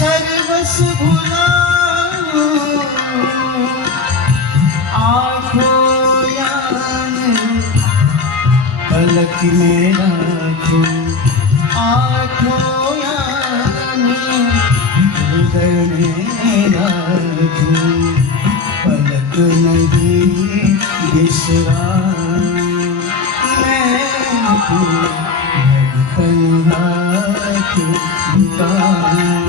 सर्वस भुलाऊं आँखों यान पलक में राखूं आँखों यान हृदय में राखूं पलक नहीं बिसराऊं मैं धड़कन हाथ झुकाऊं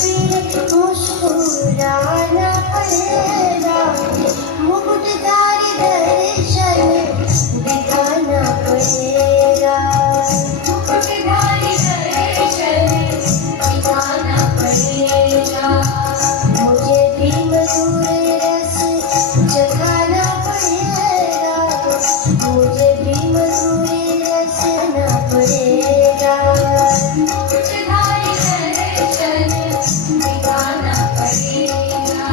फिर मुस्कुराना पड़ेगा, मुकुटधारी दर्शन दिखाना पड़ेगा, मुकुटधारी दर्शन दिखाना पड़ेगा। मुझे भी मधुर रस जगाना पड़ेगा, मुझे भी मधुर रस ना पड़ेगा, मुकुटधारी दर्शन दिखाना पड़ेगा,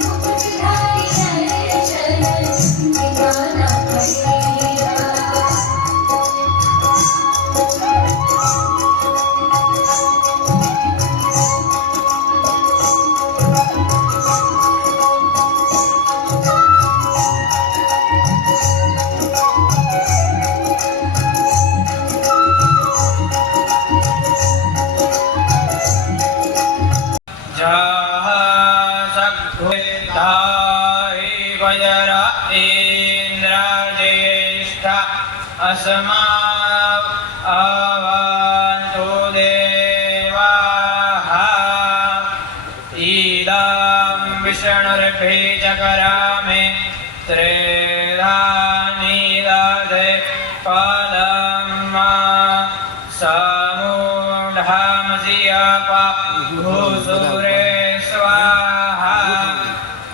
मुकुटधारी दर्शन दिखाना पड़ेगा। वज्र इंद्र ज्येष्ठ अस्मात् अवन्तु देवाः इदं विष्णुर्भिचकरामि त्रिधानि दधे पदं समूढमसि भूसुरे स्वाहा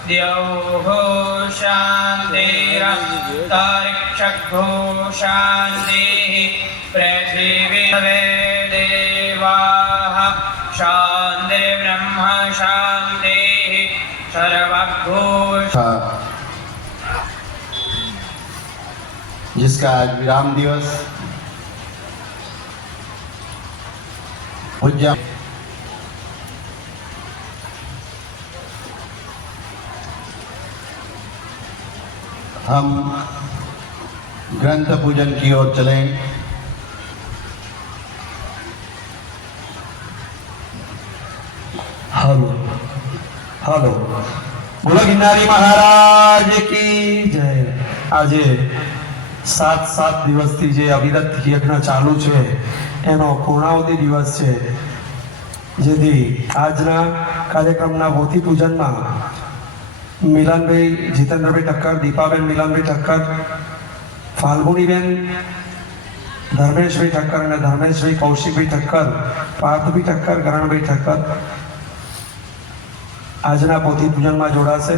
द्यौः शान्तिरन्तरिक्षो शान्तिः पृथिवी देवाः शान्तिर्ब्रह्म शान्तिः सर्वभूषा। जिसका आज विराम दिवस पूज्य हम ग्रंथ पूजन की ओर चलें। हेलो हेलो बोलो गिरनारी महाराज की जय। आज 7 દિવસથી જે અવિરત યજ્ઞ ચાલુ છે એનો પૂર્ણાવધિ દિવસ છે, જેથી આજના કાર્યક્રમના પોથી પૂજનમાં મિલનભાઈ જીતેન્દ્રભાઈ ઠક્કર, દીપાબેન મિલનભાઈ ઠક્કર, ફાલ્ગુનીબેન ધર્મેશભાઈ ઠક્કર અને ધર્મેશભાઈ કૌશિકભાઈ ઠક્કર, પાર્થભાઈ ઠક્કર, કરણભાઈ ઠક્કર આજના પોથી પૂજનમાં જોડાશે।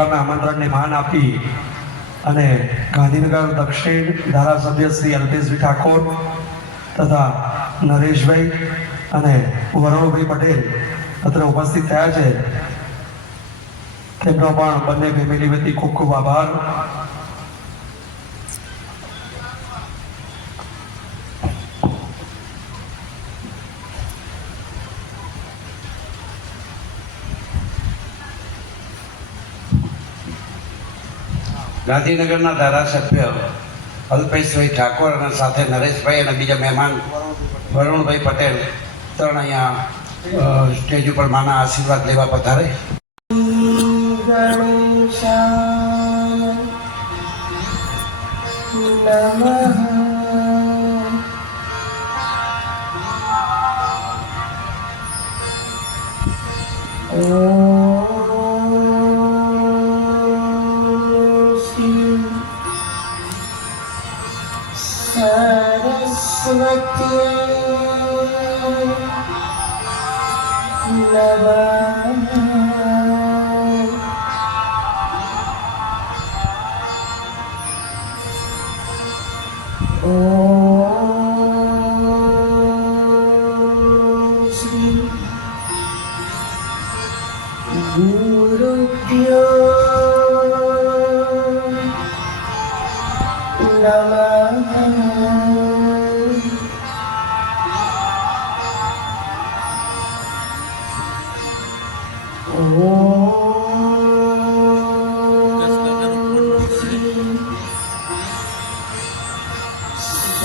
આમંત્રણને માન આપી અને ગાંધીનગર દક્ષિણ ધારાસભ્ય શ્રી અલ્પેશભાઈ ઠાકોર તથા નરેશભાઈ અને વરુણભાઈ પટેલ અત્રે ઉપસ્થિત થયા છે, તેમનો પણ બંને ફેમિલી વતી ખૂબ ખૂબ આભાર। ગાંધીનગરના ધારાસભ્ય અલ્પેશભાઈ ઠાકોર અને સાથે નરેશભાઈ અને બીજા મહેમાન વરુણભાઈ પટેલ ત્રણ અહીંયા સ્ટેજ ઉપર માના આશીર્વાદ લેવા પધારે। ગણેશાય નમઃ। सरस्वती नमः। ओम श्री गुरुभ्यो नमः।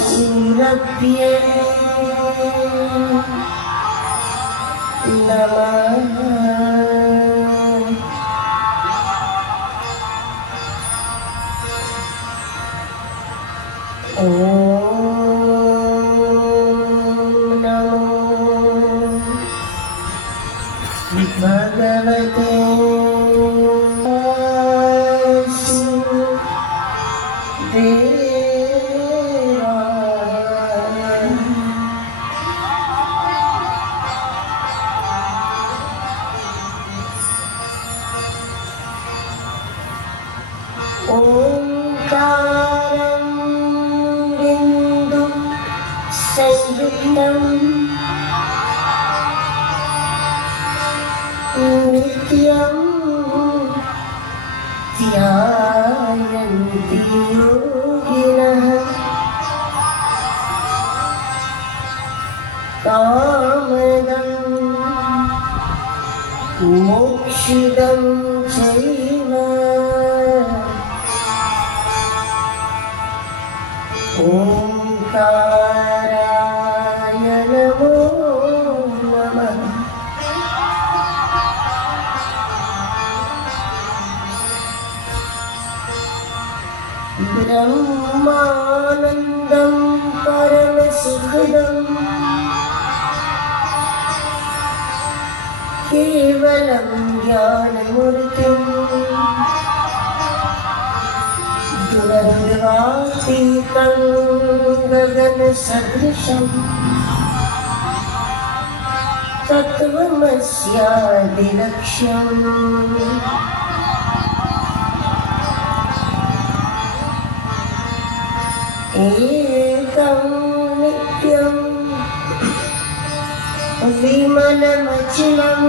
सूरभ्ये नमः। ओम नमो संयुक्तं नित्यं ध्यायन्ति योगिनः कामदं मोक्षदं चैव ओंकाराय नमो नमः। ब्रह्मानन्दं परमसुखदं केवलं ज्ञानमूर्तिं दुरन्वातीतं गगनसदृशं तत्त्वमस्यादिलक्ष्यम् एकं नित्यं विमलमचलं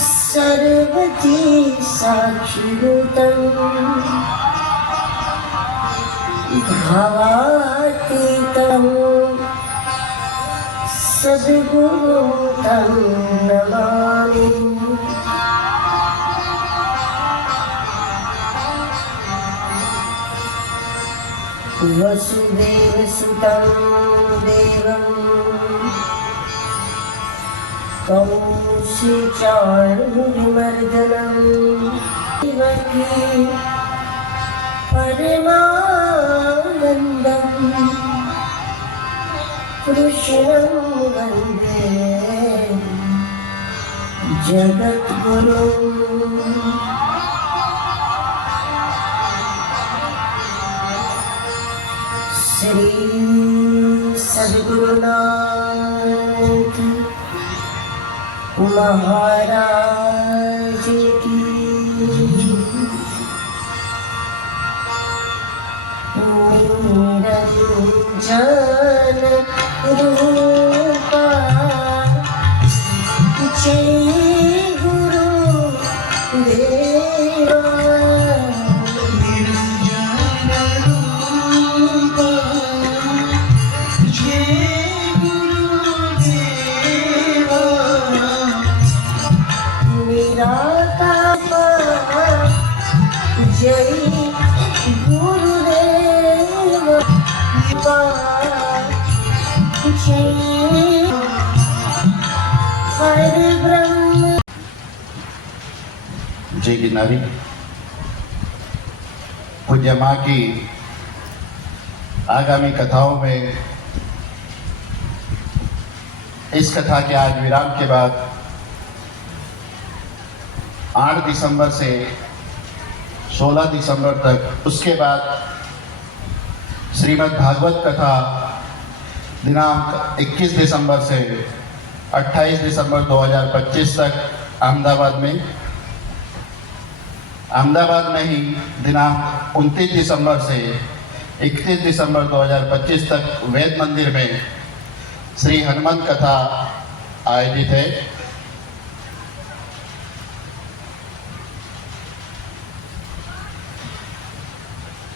सर्वधी साक्षिभूतं भावातीतं सद्गुरुं तं नमामि। वसुदेवसुतं देवं कौशिचाणूरमर्दनं देवकी परमानन्दं कृष्णं वन्दे जगद्गुरुम्। श्री सद्गुरुनाथ महाराज की निरंजन रूपा जय गुरुदेवा। जय गुरुदेव जय परब्रह्म। जय गिरनारी। पूज्य माँ की आगामी कथाओं में इस कथा के आज विराम के बाद 8 दिसंबर से 16 दिसंबर तक, उसके बाद श्रीमद् भागवत कथा दिनांक 21 दिसंबर से 28 दिसंबर 2025 तक अहमदाबाद में ही दिनांक 29 दिसंबर से 31 दिसंबर 2025 तक वेद मंदिर में श्री हनुमंत कथा आयोजित है।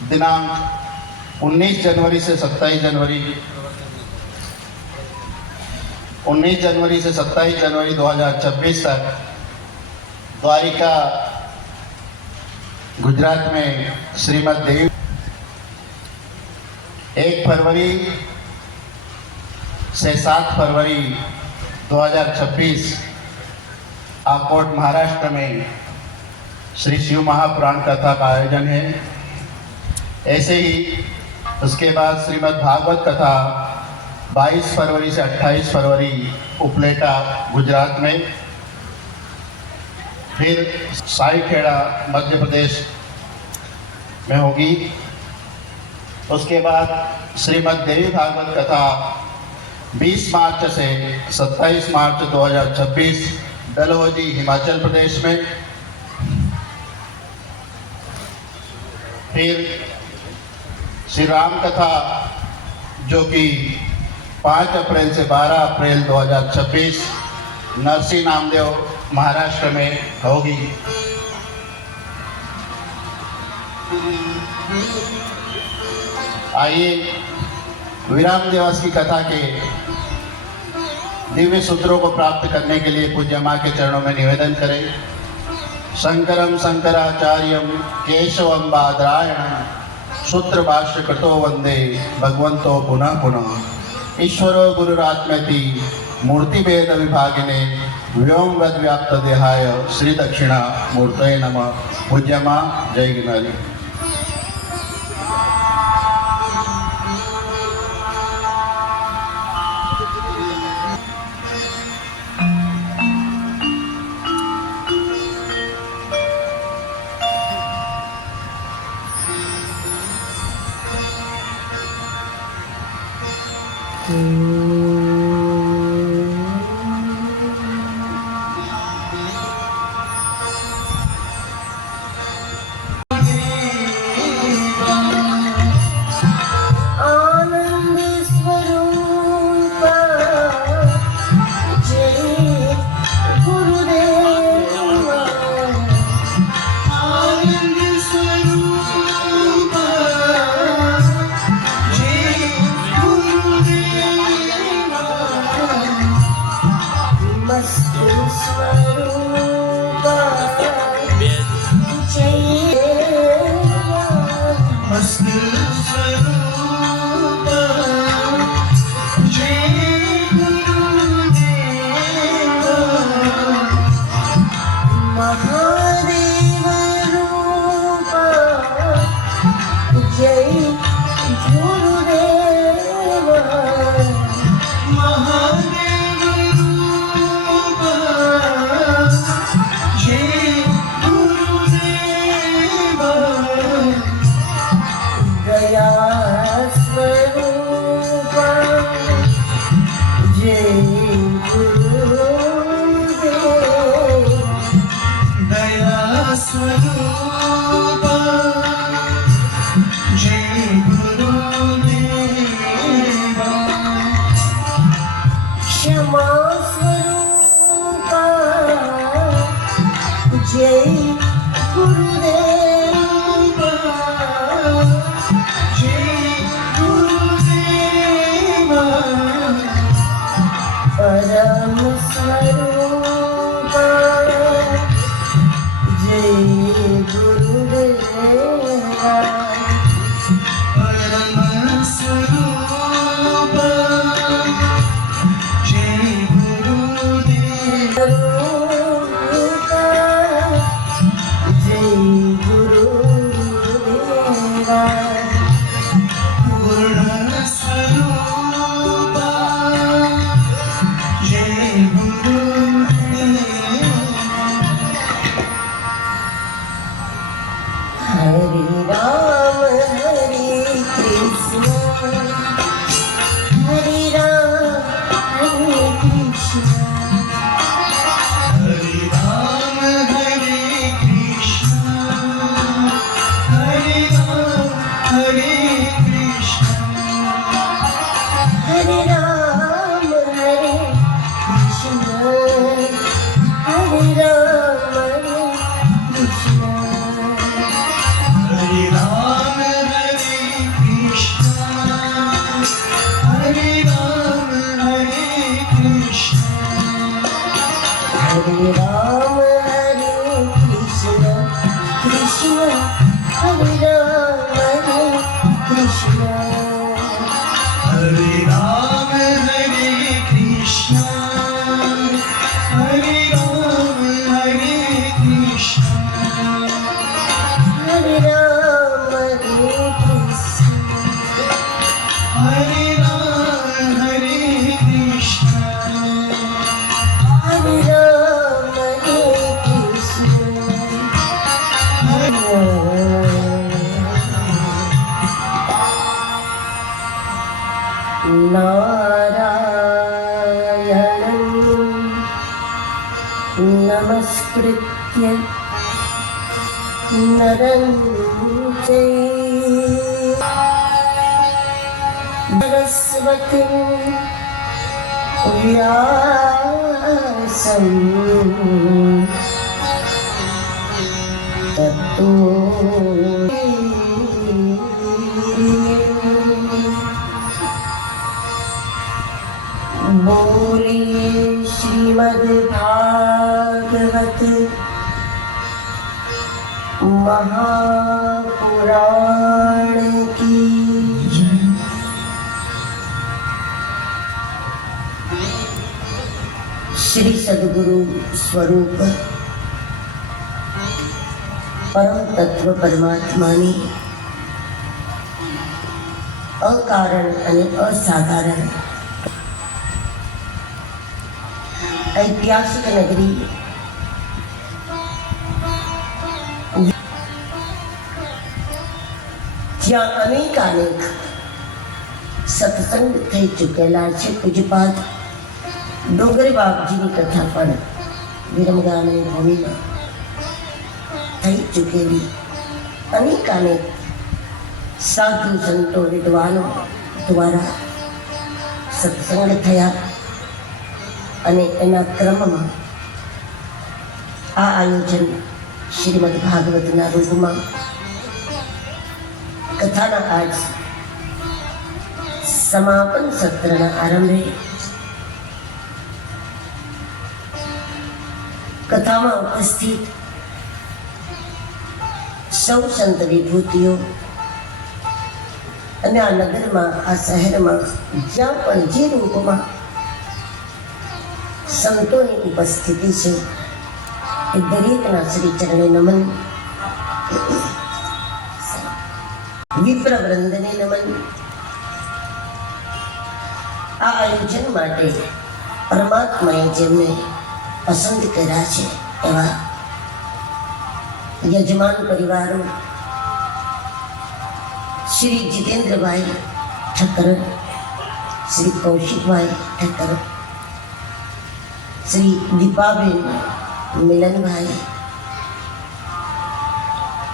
दिनांक 19 जनवरी से 27 जनवरी 2026 तक द्वारिका गुजरात में श्रीमद देवी। 1 फरवरी से 7 फरवरी 2026 आकोट महाराष्ट्र में श्री शिव महापुराण कथा का आयोजन है। ऐसे ही उसके बाद श्रीमद् भागवत कथा 22 फरवरी से 28 फरवरी उपलेटा गुजरात में, फिर साईखेड़ा मध्य प्रदेश में होगी। उसके बाद श्रीमद् देवी भागवत कथा 20 मार्च से 27 मार्च 2026 डलहौजी हिमाचल प्रदेश में, फिर श्री राम कथा जो कि 5 अप्रैल से 12 अप्रैल 2026 नरसी नामदेव महाराष्ट्र में होगी। आइए विराम दिवस की कथा के दिव्य सूत्रों को प्राप्त करने के लिए पूज्य मां के चरणों में निवेदन करें। शंकरम शंकराचार्यम केशवम बादरायणम सूत्र भाष्य कृतो वंदे भगवंतो पुनः पुनः। ईश्वरो गुरुरात्मेति मूर्ति भेद विभागिने व्योम वद व्याप्त देहाय श्री दक्षिणा मूर्तये नमः। पूज्य मां जय गिरनारी। आनंद स्वरूप जय गुरुदेव। आनंद स्वरूप जय गुरुदेव। मस्त स्वरूप जय मस्त स्वरूप जय गुरुदेव। महादेव रूप जय गुरुदेव। महादेव रूप जय गुरुदेव। दया स्वरूप जय गुरुदेव। दया स्वरूप जय गुरुदेव। क्षमा स्वरूप जय गुरुदेव। परम स्वरूप जय गुरुदेव। परम स्वरूप जय गुरुदेव। जय गुरुदेव। पूर्ण स्वरूप जय गुरुदेव। हरे राम हरे कृष्ण हरे राम हरे कृष्ण। हरे राम हरे कृष्ण हरे राम हरे कृष्ण। हरे राम हरे कृष्ण हरे राम हरे कृष्ण। हरे राम हरे कृष्ण हरे राम हरे कृष्ण। हरे राम हरे कृष्ण कृष्ण हरे राम हरे कृष्ण। हरे राम हरे कृष्ण हरे राम हरे कृष्ण। हरे राम हरे कृष्ण हरे राम हरे कृष्ण। हरे राम हरे कृष्ण हरे नारायणं नमस्कृत्य नरं चैव सरस्वतीं व्यासं ततो बोलिए श्रीमद्भागवत महापुराण की जय। श्री सद्गुरु स्वरूप परम तत्व परमात्मानी अकारण અને અસાધારણ ऐतिहासिक नगरी જ્યાં અનેક સત્સંગ થઈ ચૂકેલા છે. પૂજ્યપાદ ડોંગરી બાપજીની કથા પણ વિરમગામની ભૂમિમાં થઈ ચૂકેલી. અનેક સાધુ સંતો વિદ્વાનો દ્વારા સત્સંગ થયા અને એના ક્રમમાં આ આયોજન શ્રીમદ ભાગવતના રૂપમાં કથાના આજ સમાપન સત્રના આરંભે કથામાં ઉપસ્થિત સૌ સંત વિભૂતિઓ અને આ નગરમાં આ શહેરમાં જ્યાં પણ જે રૂપમાં સંતોની ઉપસ્થિતિ છે એ દરેકના શ્રી ચરણે નમન, વિપ્રવૃંદને નમન. આ આયોજન માટે પરમાત્માએ જેમને પસંદ કર્યા છે એવા યજમાન પરિવારો શ્રી જીતેન્દ્રભાઈ ઠક્કર, શ્રી કૌશિકભાઈ ઠક્કર, શ્રી દીપાબેન મિલનભાઈ,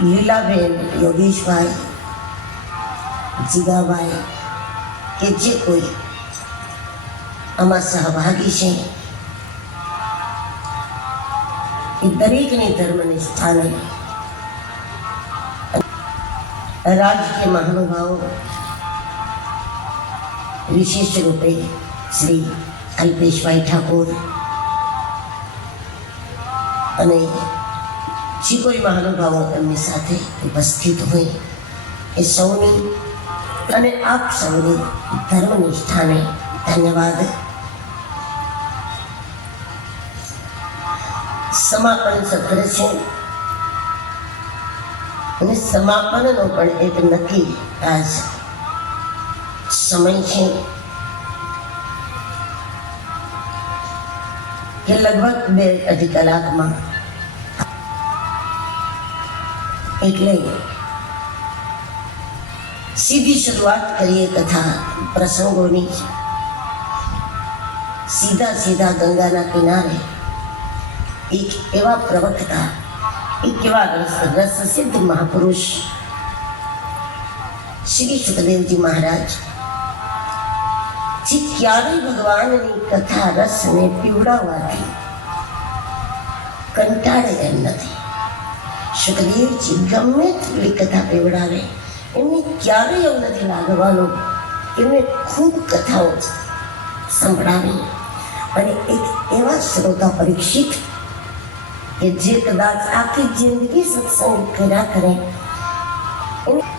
લીલાબેન યોગેશભાઈ, જીગાભાઈ કે જે કોઈ આમાં સહભાગી છે એ દરેકની ધર્મનિષ્ઠાને રાજકીય મહાનુભાવો વિશેષ રૂપે શ્રી અલ્પેશભાઈ ઠાકોર અને જે કોઈ મહાનુભાવો એમની સાથે ઉપસ્થિત હોય એ સૌની અને આપ સૌની ધર્મનિષ્ઠાને ધન્યવાદ. સમાપન સત્ર છે અને સમાપનનો પણ એક નક્કી આજ સમય છે કે લગભગ 2-2.5 કલાકમાં, એટલે સીધી શરૂઆત કરીએ કથા પ્રસંગોની. સીધા ગંગાના કિનારે એક એવા પ્રવક્તા, એક એવા રસસિદ્ધ મહાપુરુષ શ્રી સુખદેવજી મહારાજ, જે ક્યારેય ભગવાનની કથા રસને પીવડાવવાથી કંટાળે એમ નથી. સુખદેવજી ગમે તેટલી કથા પીવડાવે એમને ક્યારેય એવું નથી લાગવાનું. એમને ખૂબ કથાઓ સંભળાવી અને એક એવા શ્રોતા પરીક્ષિત કે જે કદાચ આખી જિંદગી સત્સંગ કર્યા કરે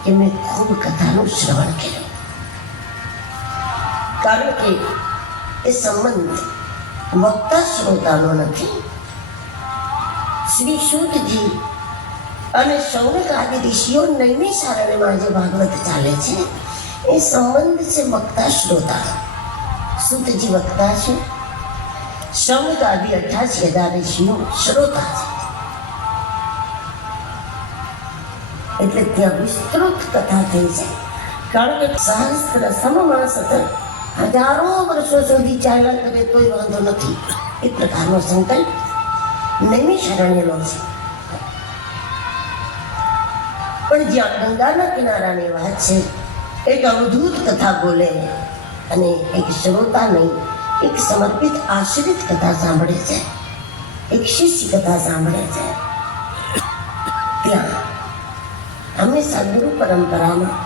એમને ખૂબ કથાનું શ્રવણ કર્યું. કારણ કે એ સંબંધ વક્તા શ્રોતાનો નથી. શ્રી શુદ્ધજી અને સૌનક આદિ ઋષિઓ નૈમિષારણ્યમાં જે ભાગવત ચાલે છે એ સંબંધ છે વક્તા શ્રોતા. શુદ્ધજી વક્તા છે, સૌનક આદિ 88,000 ઋષિઓ શ્રોતા છે. એટલે ત્યાં વિસ્તૃત કથા થઈ છે. કારણ કે સહસ્ત્ર સમમાં સતત હજારો વર્ષો સુધી ચાલ્યા કરે તોય વાંધો નથી. એ પ્રકારનો સંકલ્પ નૈમિષારણ્યનો છે. પણ જ્યાં ગંગાના કિનારાની વાત છે એક અવધૂત કથા બોલે અને એક શ્રોતા નહીં, એક સમર્પિત આશ્રિત કથા સાંભળે છે, એક શિષ્ય કથા સાંભળે છે, ત્યાં હંમેશા ગુરુ પરંપરામાં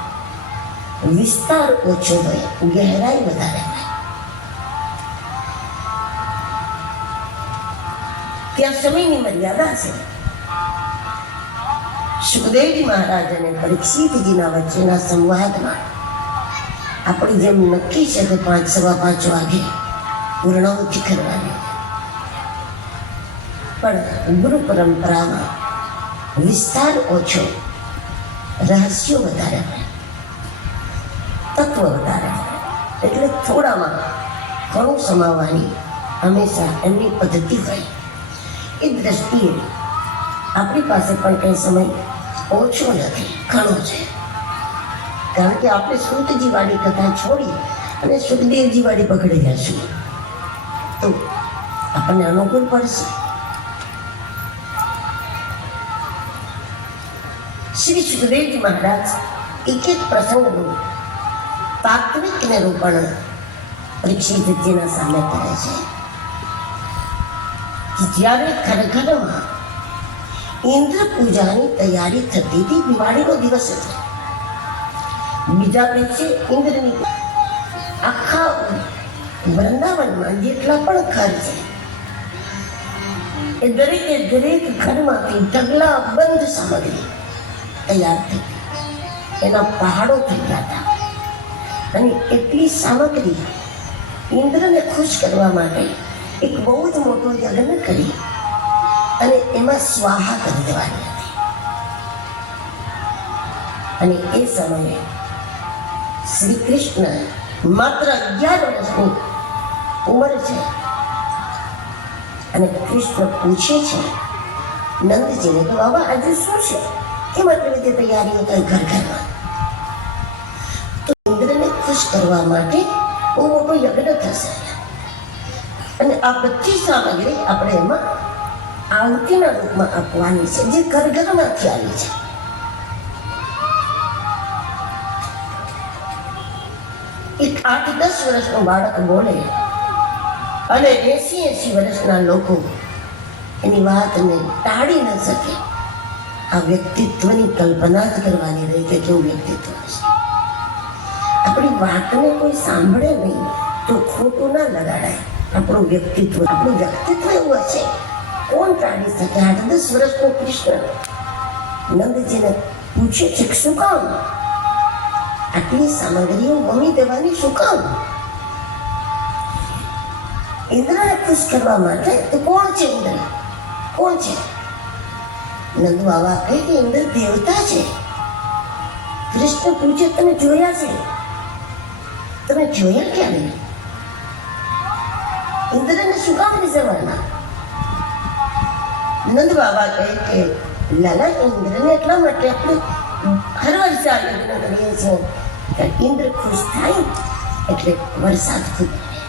વિસ્તાર ઓછો હોય, ગહેરાઈ વધારે હોય. ત્યાં સમયની મર્યાદા છે. સુખદેવજી મહારાજ અને પરીક્ષિતજીના વચ્ચેના સંવાદમાં આપણે જેમ નક્કી છે કે 5 સવા 5 વાગે પૂર્ણાહુતિ કરવાની, પણ ગુરુ પરંપરામાં વિસ્તાર ઓછો, રહસ્યો વધારે હોય, તત્વ વધારે હોય, એટલે થોડામાં ઘણું સમાવવાની હંમેશા એમની પદ્ધતિ હોય. એ દ્રષ્ટિએ આપણી પાસે પણ કંઈ સમય ઓછો નથી, ઘણો છે. કારણ કે આપણે સૂતજી વાળી કથા છોડી અને સુખદેવજી વાળી પકડી લેશું તો આપણને અનુકૂળ પડશે. શ્રી સુખદેવજી મહારાજ એક એક પ્રસંગનું તાત્વિક નિરૂપણ પરીક્ષિતજીના સામે કરે છે. જ્યારે ખરેખરમાં ઇન્દ્ર પૂજાની તૈયારી થતી હતી, દિવાળીનો દિવસ હતો. બીજા દિવસે ઇન્દ્રની આખા વૃંદાવનમાં જેટલા પણ ઘર છે એ દરેક ઘરમાંથી ઢગલા બંધ સામગ્રી તૈયાર થઈ, એના પહાડો થઈ ગયા હતા. અને એટલી સામગ્રી ઇન્દ્રને ખુશ કરવા માટે એક બહુ જ મોટો યજ્ઞ કરી અને એમાં સ્વાહા કરી દેવાની હતી. અને એ સમયે શ્રી કૃષ્ણ માત્ર 11 વર્ષની ઉંમર છે અને કૃષ્ણ પૂછે છે નંદજીને કે બાબા આજે શું છે, કેમ આટલી બધી તૈયારીઓ કઈ ઘરમાં? તો ઇન્દ્રને ખુશ કરવા માટે બહુ મોટો યજ્ઞ થશે અને આ બધી સામગ્રી આપણે એમાં આહુતિના રૂપમાં આપવાની છે, જે ઘરમાંથી આવી છે. એક 8-10 વર્ષનું બાળક બોલે અને 80 વર્ષના લોકો એની વાતને ટાળી ન શકે. આ વ્યક્તિત્વની કલ્પના જ કરવાની રહી કે કેવું વ્યક્તિત્વ હશે. આપણી વાતને કોઈ સાંભળે નહીં તો ખોટું ના લગાડાય. આપણું વ્યક્તિત્વ એવું હશે, કોણ ટાળી શકે? 8-10 વર્ષનો કૃષ્ણ નંદજીને પૂછે છે કે શું કામ આટલી સામગ્રીઓ મમી દેવાની, શું કામ? ઇન્દ્રને ખુશ કરવા માટે. તો કોણ છે ઇન્દ્ર? કોણ છે? નંદ બાબા કહે કે ઇન્દ્ર દેવતા છે. કૃષ્ણ પૂછે તમે જોયા છે? તમે જોયા ક્યારે? ઇન્દ્રને શું કામ રીઝવવાના? નંદ બાબા કહે કે લાલા, ઇન્દ્રને એટલા માટે આપણે હર વર્ષે આ યજ્ઞ કરીએ છીએ કે ઇન્દ્ર ખુશ થાય એટલે વરસાદ ખૂબ આવે.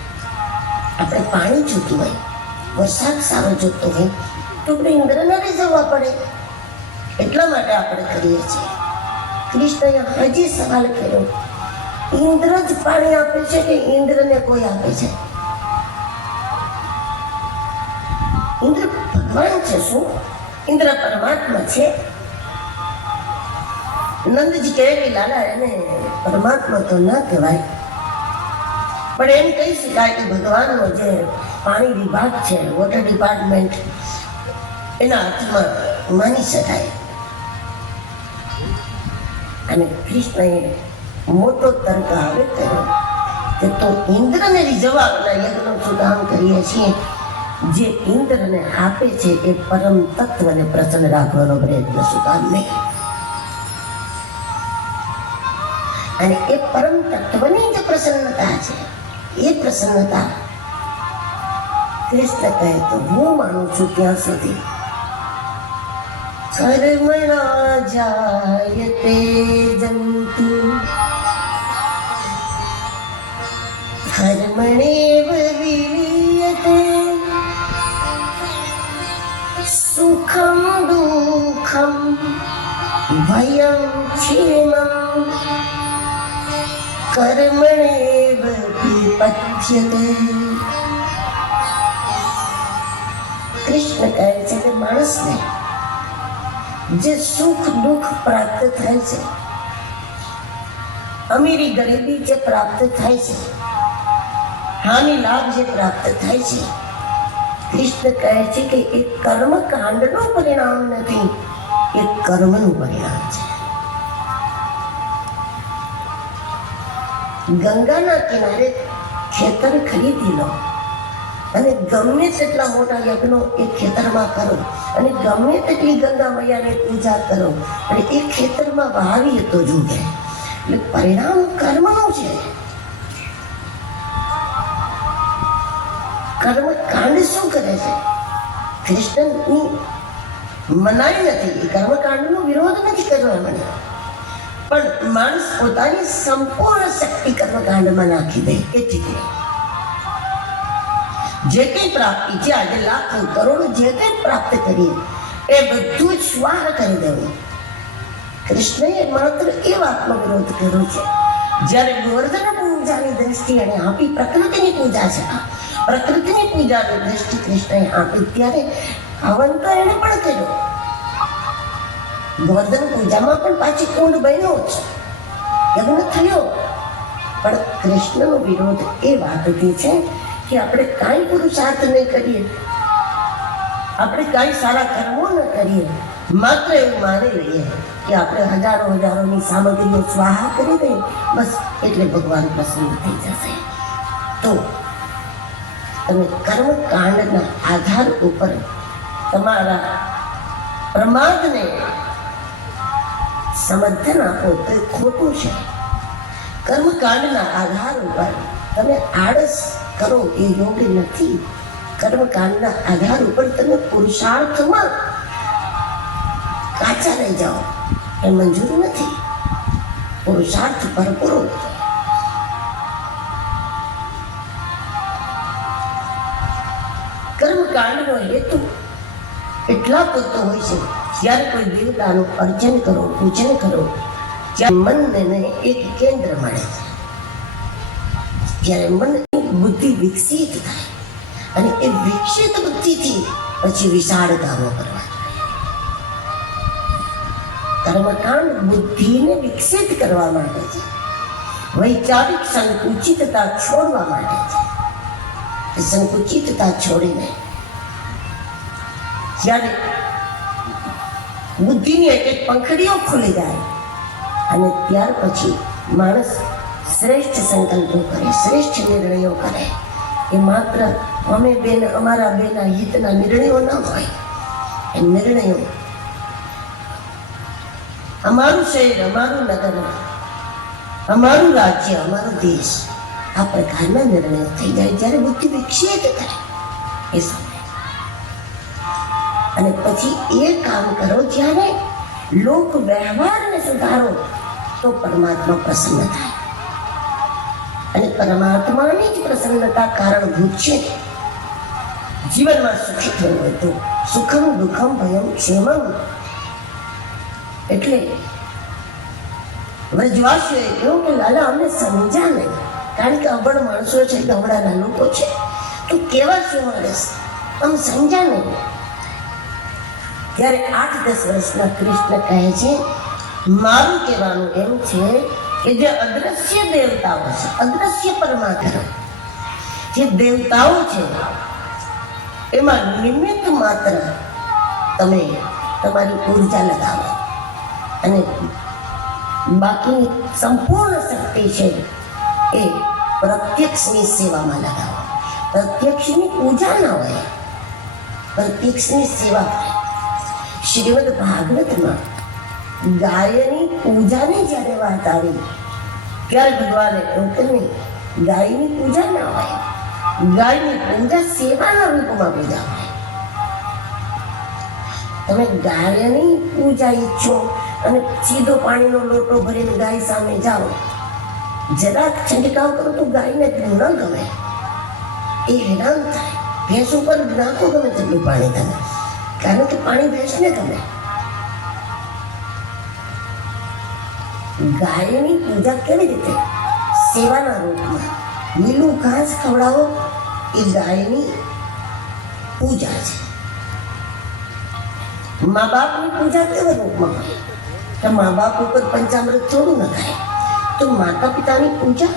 આપણે પાણી જોતું હોય, વરસાદ સારો જોતો હોય તો આપણે ઇન્દ્રને રીઝવવા પડે, એટલા માટે આપણે કરીએ છીએ. કૃષ્ણએ હજી સવાલ કર્યો, ઇન્દ્ર જ પાણી આપે છે કે ઇન્દ્રને કોઈ આપે છે? ઇન્દ્ર ભગવાન છે શું? ઇન્દ્ર પરમાત્મા છે? નંદજી કહે કે લાલા, એને પરમાત્મા તો ના કહેવાય, પણ એમ કહી શકાય કે ભગવાનનો જે પાણી વિભાગ છે, વોટર ડિપાર્ટમેન્ટ, એના હાથમાં માની શકાય. અને કૃષ્ણએ મોટો તર્ક આવે કર્યો કે તો ઇન્દ્રને રીઝવવાના યજ્ઞનું શું કામ કરીએ છીએ? જે ઇન્દ્રને આપે છે એ પરમ તત્વને પ્રસન્ન રાખવાનો પ્રયત્ન શું કામ નહીં? અને એ પરમ તત્વની જે પ્રસન્નતા છે, એ પ્રસન્નતા કૃષ્ણ કહે તો હું માનું છું ત્યાં સુધી કર્મણા જાયતે જંતુ કર્મણેવ વિલીયતે સુખમ દુઃખમ ભયમ ક્ષેમમ કર્મણેવ વિપથ્યતે. કૃષ્ણ કહે છે કે માણસને જે સુખ દુઃખ પ્રાપ્ત થાય છે, અમીરી ગરીબી જે પ્રાપ્ત થાય છે, હાનિ લાભ જે પ્રાપ્ત થાય છે, કૃષ્ણ કહે છે કે એ કર્મ કાંડનું પરિણામ નથી, એ કર્મનું પરિણામ છે. ગંગાના કિનારે ખેતર ખરીદી લો અને ગમે તેટલા મોટા યજ્ઞો એ ખેતરમાં કરો અને ગમે તેટલી ગંગા મૈયાની પૂજા કરો અને એ ખેતરમાં વાવીએ તો જુએ, એટલે પરિણામ કર્મનું છે. કર્મ કાંડ શું કરે છે? કૃષ્ણની મનાઈ નથી, કર્મકાંડનો વિરોધ નથી કરવા મને, પણ માણસ પોતાની સંપૂર્ણ શક્તિ કર્મકાંડમાં નાખી દે એટલે જે કંઈ પ્રાપ્તિ છે, આજે લાખો કરોડો જે કંઈ પ્રાપ્ત કરીએ એ બધું જ સ્વાહ કરી દેવું. કૃષ્ણએ માત્ર એ વાતનો વિરોધ કર્યો છે. જ્યારે ગોવર્ધન પૂજાની દ્રષ્ટિ એને આપી, પ્રકૃતિની પૂજા છે, પ્રકૃતિની પૂજાની દ્રષ્ટિ કૃષ્ણએ આપી, ત્યારે હવન તો એને પણ કર્યો. ગોવર્ધન પૂજામાં પણ પાછી કુંડ બન્યો છે, યજ્ઞ થયો, પણ કૃષ્ણનો વિરોધ એ વાતથી છે કે આપણે કાંઈ પુરુષાર્થ નહીં કરીએ, આપણે કાંઈ સારા કર્મો ન કરીએ, માત્ર એવું માની લઈએ કે આપણે હજારોની સામગ્રીઓ સ્વાહા કરી દઈએ, બસ એટલે ભગવાન પ્રસન્ન થઈ જશે. તો તમે કર્મકાંડના આધાર ઉપર તમારા પ્રમાદને સમર્થન આપો તો એ ખોટું છે. કર્મકાંડના આધાર ઉપર તમે આળસ કરો એ યોગ્ય નથી. કર્મકાંડના આધાર ઉપર તમે પુરુષાર્થમાં કાચા રહી જાઓ એ મંજૂર નથી. પુરુષાર્થ ભરપૂર હોવો જોઈએ. કર્મકાંડનો હેતુ એટલા પૂરતો હોય છે, જ્યારે કોઈ દેવતાનું અર્ચન કરો, પૂજન કરો, ત્યારે મનને એક કેન્દ્ર મળે છે. જ્યારે મનની બુદ્ધિ વિકસિત થાય અને એ વિકસિત બુદ્ધિથી પછી વિશાળ કામો કરવા જોઈએ. કર્મકાંડ બુદ્ધિને વિકસિત કરવા માટે છે, વૈચારિક સંકુચિતતા છોડવા માટે છે. એ સંકુચિતતા છોડીને જ્યારે બુદ્ધિની એક પંખડીઓ ખુલી જાય અને ત્યાર પછી માણસ શ્રેષ્ઠ સંકલ્પો કરે, શ્રેષ્ઠ નિર્ણયો કરે. એ માત્ર અમે બેન અમારા બેના હિતના નિર્ણયો ન હોય. એ નિર્ણયો અમારું શહેર, અમારું નગર, અમારું રાજ્ય, અમારો દેશ, આ પ્રકારના નિર્ણયો થઈ જાય જ્યારે બુદ્ધિ વિકસિત થાય એ સમય. અને પછી એ કામ કરો જ્યારે લોક વ્યવહારને સુધારો તો પરમાત્મા પ્રસન્ન થાય. અને પરમાત્માની જ પ્રસન્નતા કારણભૂત છે. જીવનમાં સુખી થવું હોય તો સુખમ દુઃખમ ભયમ ક્ષેમમ. એટલે વ્રજવાસીઓએ કહ્યું કે લાલા અમને સમજ્યા નહીં, કારણ કે અભણ માણસો છે, ગામડાના લોકો છે, તો કેવા શું માણસ તમે સમજ્યા નહીં. ત્યારે 8-10 વર્ષના કૃષ્ણ કહે છે મારું કહેવાનું એમ છે કે જે અદ્રશ્ય દેવતાઓ છે, અદ્રશ્ય પરમાત્મા જે દેવતાઓ છે એમાં નિમિત્ત માત્ર તમે તમારી ઉર્જા લગાવો અને બાકીની સંપૂર્ણ શક્તિ છે એ પ્રત્યક્ષની સેવામાં લગાવો. પ્રત્યક્ષની પૂજા ના હોય, પ્રત્યક્ષની સેવા થાય. શ્રીમદ ભાગવતમાં ગાયની પૂજાની જ્યારે વાત આવી ત્યારે ભગવાને કહ્યું કે નહીં, ગાયની પૂજા ના હોય, ગાયની પૂજા સેવાના રૂપમાં પૂજા હોય. તમે ગાયની પૂજા ઈચ્છો અને સીધો પાણીનો લોટો ભરીને ગાય સામે જાઓ, જરાક છંટકાવ કરો તો ગાયને ન ગમે, એ હેરાન થાય. ભેંસ ઉપર નાખો ગમે તેટલું પાણી તમે, કારણ કે પાણી ભેંસને ગમે. ગાયની પૂજા કેવી રીતે? સેવાના રૂપમાં લીલું ઘાસ ખવડાવો એ ગાયની પૂજા છે. મા બાપની પૂજા કેવા રૂપમાં હોય તો મા બાપ ઉપર પંચામૃત થોડું ન થાય, તો માતા પિતાની પૂજા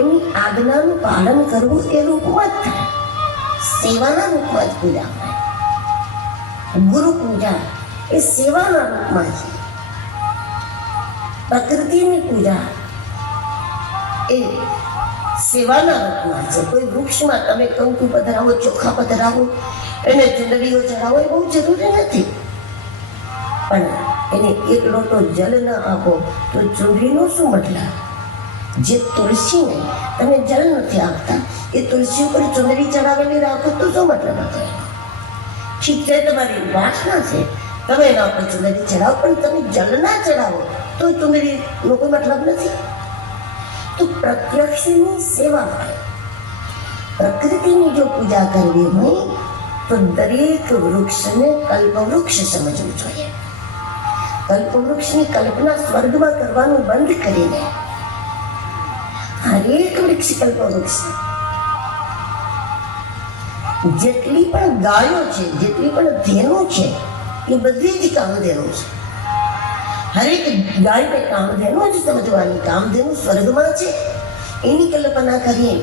એમની આજ્ઞાનું પાલન કરવું એ રૂપમાં જ થાય, સેવાના રૂપમાં જ પૂજા થાય. ગુરુ પૂજા એ સેવાના રૂપમાં છે. પ્રકૃતિની પૂજા એ સેવાના રૂપમાં છે. કોઈ વૃક્ષમાં તમે કંકુ પધરાવો, ચોખા પધરાવો, એને ચૂંદડીઓ ચડાવો એ બહુ જરૂરી નથી, પણ એને એક લોટો જલ ન આપો તો ચૂંદડીનો શું મતલબ? જે તુલસીને તમે જલ નથી આપતા એ તુલસી ઉપર ચૂંદડી ચડાવેલી રાખો તો શું મતલબ હતો? ઠીક છે, તમારી વાસના છે, તમે એના ઉપર ચૂંદડી ચડાવો, પણ તમે જલ ના ચડાવો તો ચૂંદડીનો કોઈ મતલબ નથી. તો પ્રત્યક્ષની સેવા હોય, પ્રકૃતિની જો પૂજા કરવી હોય તો દરેક વૃક્ષને કલ્પવૃક્ષ સમજવું જોઈએ. કલ્પવૃક્ષની કલ્પના સ્વર્ગમાં કરવાનું બંધ કરીને હરેક વૃક્ષ કલ્પવૃક્ષ, જેટલી પણ ગાયો છે, જેટલી પણ ધેનો છે એ બધી જ કામધેનુ છે. હરેક ગાયને કામધેનુ જ સમજવાની. કામધેનુ સ્વર્ગમાં છે એની કલ્પના કરીએ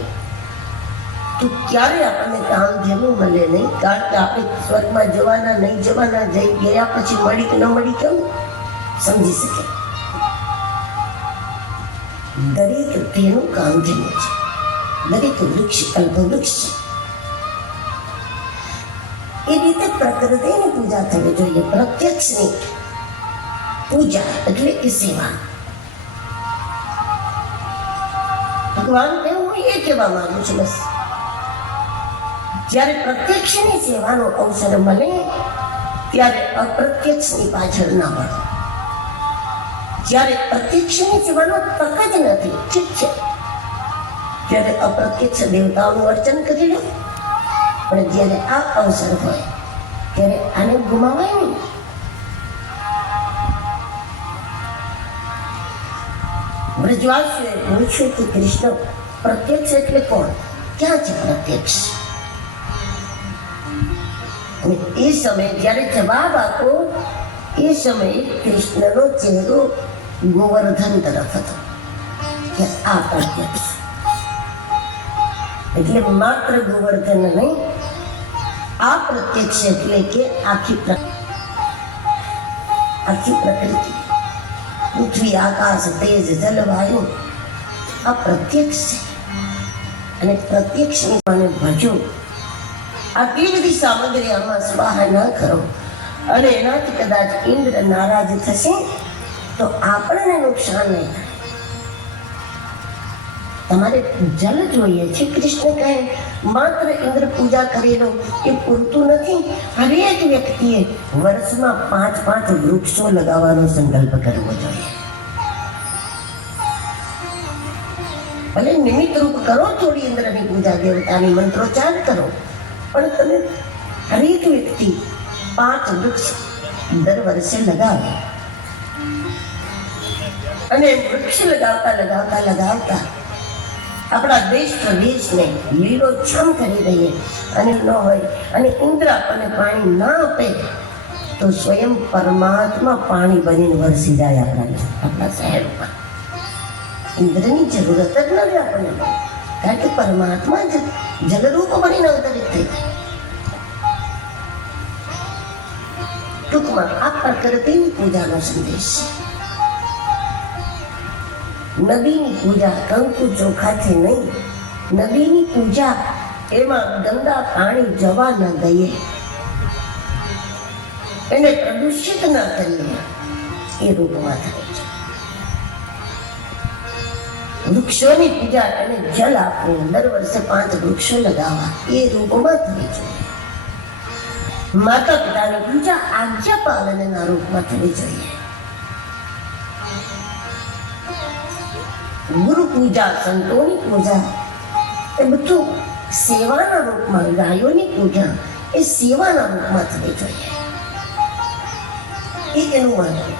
તો ક્યારે આપણને કામધેનુ મળે નહીં, કારણ કે આપણે સ્વર્ગમાં જવાના નહીં જવાના, જઈ ગયા પછી મળી કે ન મળી કેમ સમજી શકે? દરેક ધેનું કામધેનુ છે, દરેક વૃક્ષ કલ્પવૃક્ષ છે. એ રીતે પ્રકૃતિની પૂજા થવી જોઈએ. પ્રત્યક્ષની પૂજા એટલે કે સેવા. ભગવાન કેવું હોય એ કહેવા માંગુ છું. બસ જ્યારે પ્રત્યક્ષની સેવાનો અવસર મળે ત્યારે અપ્રત્યક્ષની પાછળ ના પડો. જ્યારે પ્રત્યક્ષની સેવાનો તક જ નથી, ઠીક છે, ત્યારે અપ્રત્યક્ષ દેવતાઓનું અર્ચન કરી લો, પણ જ્યારે આ અવસર હોય ત્યારે આને ગુમાવાય નહીં. બ્રજવાસીઓએ પૂછ્યું કે કૃષ્ણ પ્રત્યક્ષ એટલે કોણ? ક્યાં છે પ્રત્યક્ષ? અને એ સમયે જ્યારે જવાબ આપો એ સમયે કૃષ્ણનો ચહેરો ગોવર્ધન તરફ હતો કે આ પ્રત્યક્ષ એટલે માત્ર ગોવર્ધન નહીં, આ પ્રત્યક્ષ એટલે કે આખી પ્રકૃતિ, પૃથ્વી, આકાશ, તેજ, જલ, વાયુ આ પ્રત્યક્ષ છે. અને પ્રત્યક્ષને મને ભજો. આટલી બધી સામગ્રી આમાં સ્વાહા ન કરો અને એનાથી કદાચ ઇન્દ્ર નારાજ થશે તો આપણને નુકસાન નહીં થાય. તમારે જલ જોઈએ છે. કૃષ્ણ કહે માત્ર ઇન્દ્ર પૂજા કરી લો એ પૂરતું નથી. હરેક વ્યક્તિએ વર્ષમાં 5 વૃક્ષો લગાવવાનો સંકલ્પ કરવો જોઈએ. ભલે નિમિત્ત રૂપ કરો થોડી ઇન્દ્રની પૂજા, દેવતાની મંત્રોચ્ચાર કરો, પણ તમે હરેક વ્યક્તિ 5 વૃક્ષ દર વર્ષે લગાવે. અને વૃક્ષ લગાવતા આપણા દેશ પ્રદેશને લીલોછમ કરી દઈએ અને ન હોય અને ઇન્દ્ર આપણને પાણી ના આપે તો સ્વયં પરમાત્મા પાણી બનીને વરસી જાય આપણા શહેર ઉપર. ઇન્દ્રની જરૂરત જ નથી આપણને, કારણ કે પરમાત્મા જ જલરૂપ બનીને અવતરિત થઈ જાય. ટૂંકમાં આ પ્રકૃતિની પૂજાનો સંદેશ છે. નદીની પૂજા કંકુ ચોખાથી નહીં, નદીની પૂજા એમાં ગંદા પાણી જવા ન દઈએ, એને પ્રદૂષિત ન કરીએ એ રૂપમાં થાય છે. વૃક્ષોની પૂજા અને જલ આપવું, દર વર્ષે 5 વૃક્ષો લગાવવા એ રૂપમાં થવી જોઈએ. માતા પિતાની પૂજા આજ્ઞા પાલનના રૂપમાં થવી જોઈએ. ગુરુ પૂજા, સંતોની પૂજા એ બધું સેવાના રૂપમાં, ગાયોની પૂજા એ સેવાના રૂપમાં થવી જોઈએ. એ એનું માનવું.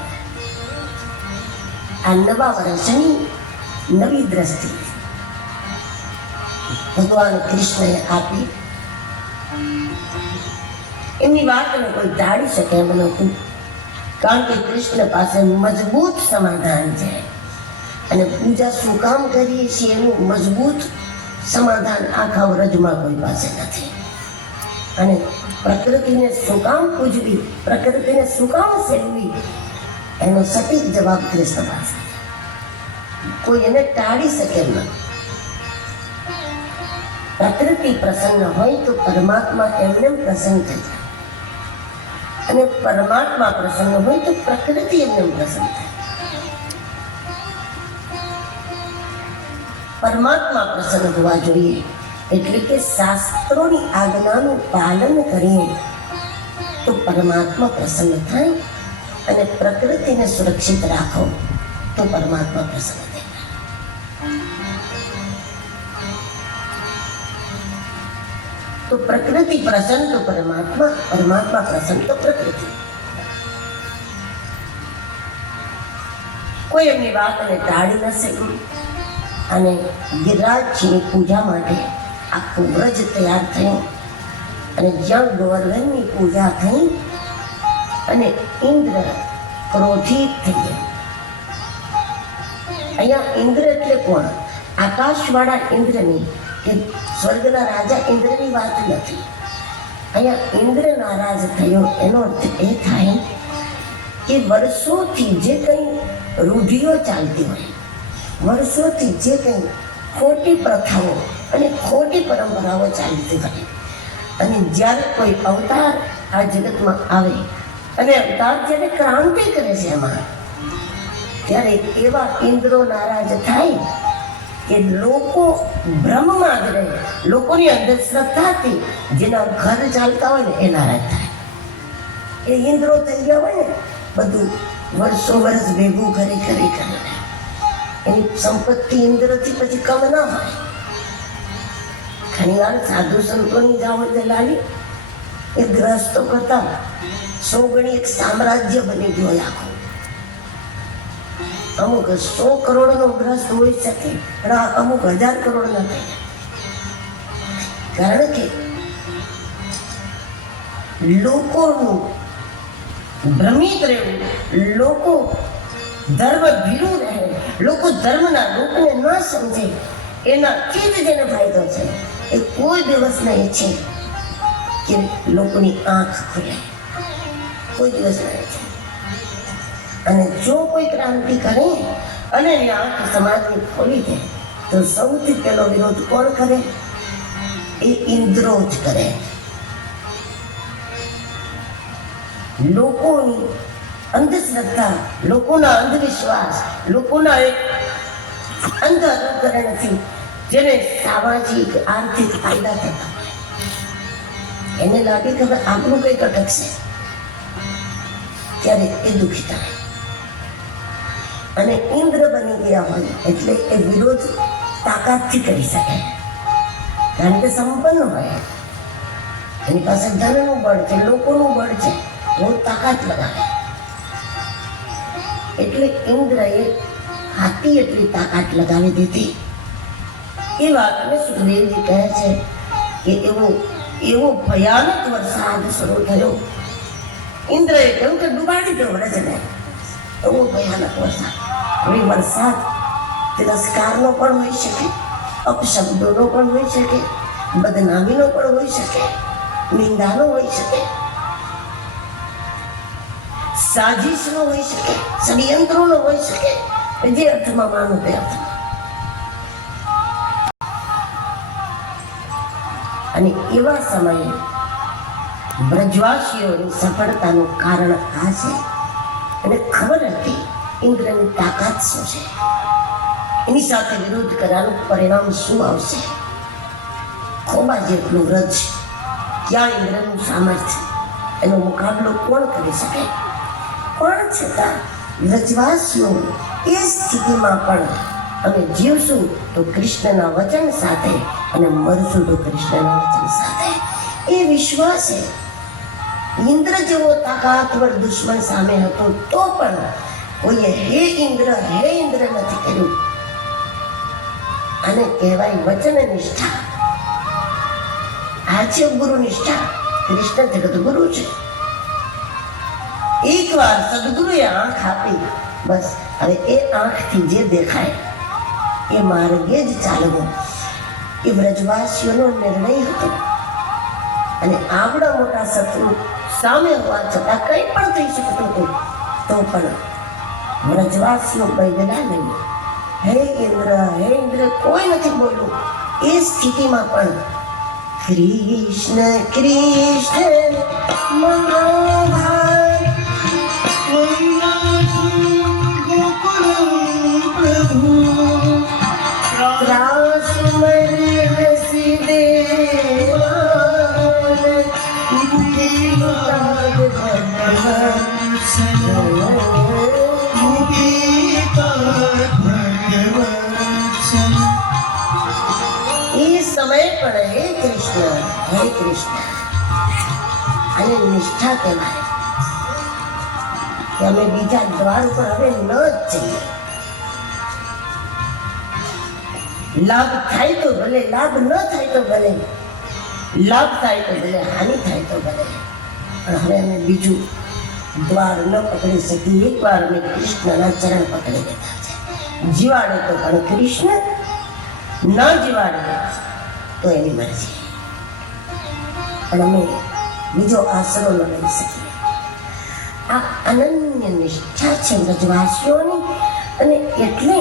આ નવા વર્ષની નવી દ્રષ્ટિ ભગવાન કૃષ્ણએ આપી. એમની વાતને કોઈ ટાળી શકે એમ નહોતું, કારણ કે કૃષ્ણ પાસે મજબૂત સમાધાન છે. અને પૂજા શું કામ કરીએ છીએ એનું મજબૂત સમાધાન આખા વ્રજમાં કોઈ પાસે નથી. અને પ્રકૃતિને શું કામ પૂજવી, પ્રકૃતિને શું કામ સેવવી, એનો સટીક જવાબ કૃષ્ણ પાસે. કોઈ એને ટાળી શકે એમ નથી. પ્રકૃતિ પ્રસન્ન હોય તો પરમાત્મા એમને પ્રસન્ન થઈ જાય, અને પરમાત્મા પ્રસન્ન હોય તો પ્રકૃતિ એમને પ્રસન્ન થાય. પરમાત્મા પ્રસન્ન હોવા જોઈએ, એટલે કે શાસ્ત્રોની આજ્ઞાનું પાલન કરીએ તો પરમાત્મા પ્રસન્ન થાય, અને પ્રકૃતિને સુરક્ષિત રાખો તો પરમાત્મા પ્રસન્ન થાય. તો પ્રકૃતિ પ્રસન્ન તો પરમાત્મા, પરમાત્મા પ્રસન્ન તો પ્રકૃતિ. કોઈ એમની વાતને ટાળી ન શક્યું, અને ગિરિરાજજીની પૂજા માટે આખું વ્રજ તૈયાર થયું. અને જ્યાં ગોવર્ધનની પૂજા થઈ અને ઇન્દ્ર ક્રોધિત થઈ ગયા. અહીંયા ઇન્દ્ર એટલે કોણ? આકાશવાળા ઇન્દ્રની કે સ્વર્ગના રાજા ઇન્દ્રની વાત નથી. અહીંયા ઇન્દ્ર નારાજ થયો એનો અર્થ એ થાય કે વર્ષોથી જે કંઈ રૂઢિઓ ચાલતી હોય, વર્ષોથી જે કંઈ ખોટી પ્રથાઓ અને ખોટી પરંપરાઓ ચાલતી હોય, અને જ્યારે કોઈ અવતાર આ જગતમાં આવે અને અવતાર જ્યારે ક્રાંતિ કરે છે એમાં, ત્યારે એવા ઇન્દ્રો નારાજ થાય કે લોકો ભ્રમમાં જ રહે, લોકોની અંધશ્રદ્ધાથી જેના ઘર ચાલતા હોય ને એ નારાજ થાય. એ ઇન્દ્રો થઈ ગયા હોય ને, બધું વર્ષો વર્ષ ભેગું કરી એની સંપત્તિ ઇન્દ્રથી પછી કમ ના હોય. ઘણીવાર સાધુ સંતોની જાવડ લાવી એ ગ્રસ્તો કરતા 100 ગણી એક સામ્રાજ્ય બની ગયો આખું. અમુક 100 કરોડનો ગ્રસ્ત હોઈ શકે, પણ આ અમુક 1000 કરોડ ના થાય. કારણ કે લોકોનું ભ્રમિત રહેવું, લોકો ધર્મ ભીરું રહે, લોકો ધર્મના લોકોને ન સમજે, એનાથી જ જેને ફાયદો છે. એ કોઈ દિવસ નહીં ઈચ્છે કે લોકોની આંખ ખુલે, કોઈ દિવસ નહીં ઈચ્છે. અને જો કોઈ ક્રાંતિ કરે અને એની આંખ સમાજની ખોલી દે તો સૌથી પહેલો વિરોધ કોણ કરે? એ ઇન્દ્રો જ કરે. લોકોની અંધશ્રદ્ધા, લોકોના અંધવિશ્વાસ, લોકોના એક અંધ અનુકરણથી જેને સામાજિક આર્થિક ફાયદા થતા હોય, એને લાગે કે હવે આપણું કંઈક અટકશે, ત્યારે એ દુઃખી થાય. અને ઇન્દ્ર બની ગયા હોય એટલે એ વિરોધ તાકાતથી કરી શકે, કારણ કે સંપન્ન હોય, એની પાસે ધનનું બળ છે, લોકોનું બળ છે, બહુ તાકાત લગાવે. એટલે ઇન્દ્રએ હાથી એટલી તાકાત લગાવી દીધી. એ વાતને સુખદેવજી કહે છે કે એવો ભયાનક વરસાદ શરૂ થયો. ઇન્દ્રએ કહ્યું કે ડૂબાડી દો વ્રજને. એવો ભયાનક વરસાદ. હવે વરસાદ તિરસ્કારનો પણ હોઈ શકે, અપશબ્દોનો પણ હોઈ શકે, બદનામીનો પણ હોઈ શકે, નિંદાનો હોઈ શકે, સાજિશનો હોઈ શકે, ષડયંત્રોનો હોઈ શકે. જે અર્થમાં માનો તે અર્થમાં. અને એવા સમયે બ્રજવાસીઓની સફળતાનું કારણ આ છે. અને ખબર હતી ઇન્દ્રની તાકાત શું છે, એની સાથે વિરોધ કરવાનું પરિણામ શું આવશે. ખોબા જેટલું વ્રજ, ક્યાં ઇન્દ્રનું સામર્થ્ય, એનો મુકાબલો કોણ કરી શકે. પણ છતાં વ્રજવાસીઓ એ સ્થિતિમાં પણ અમે જીવશું તો કૃષ્ણના વચન સાથે અને મરશું તો કૃષ્ણના વચન સાથે, એ વિશ્વાસે ઇન્દ્ર જેવો તાકાતવર દુશ્મન સામે હતો તો પણ કોઈએ હે ઇન્દ્ર નથી કર્યું. આને કહેવાય વચન નિષ્ઠા. આ છે ગુરુ નિષ્ઠા. કૃષ્ણ જગત ગુરુ છે. એકવાર સદગુરુએ આંખ આપી, બસ હવે એ આંખથી જે દેખાય એ માર્ગે જ ચાલવો એ વ્રજવાસીઓનો નિર્ણય હતો. અને આવડા મોટા શત્રુ સામે હોવા છતાં કંઈ પણ થઈ શકતું હતું, તો પણ વ્રજવાસીઓ બૈગડા નહીં. હે ઇન્દ્ર કોઈ નથી બોલ્યું. એ સ્થિતિમાં પણ કૃષ્ણ કૃષ્ણ મનોહર પ્રભુ રાસમર હસી દેવાન ભગવાન એ સમય પણ હે કૃષ્ણ અને નિષ્ઠા કહેવાય કે અમે બીજા દ્વાર ઉપર હવે ન જ જઈએ. લાભ થાય તો ભલે, લાભ ન થાય તો ભલે, લાભ થાય તો ભલે, હાનિ થાય તો ભલે, પણ હવે અમે બીજું દ્વાર ન પકડી શકીએ. એકવાર અમે કૃષ્ણના ચરણ પકડી લીધા છે. જીવાડે તો પણ કૃષ્ણ, ના જીવાડે તો એની મરજી. પણ અમે બીજો આશરો ન લઈ શકીએ. આ અનન્ય નિષ્ઠા છે વ્રજવાસીઓની, અને એટલે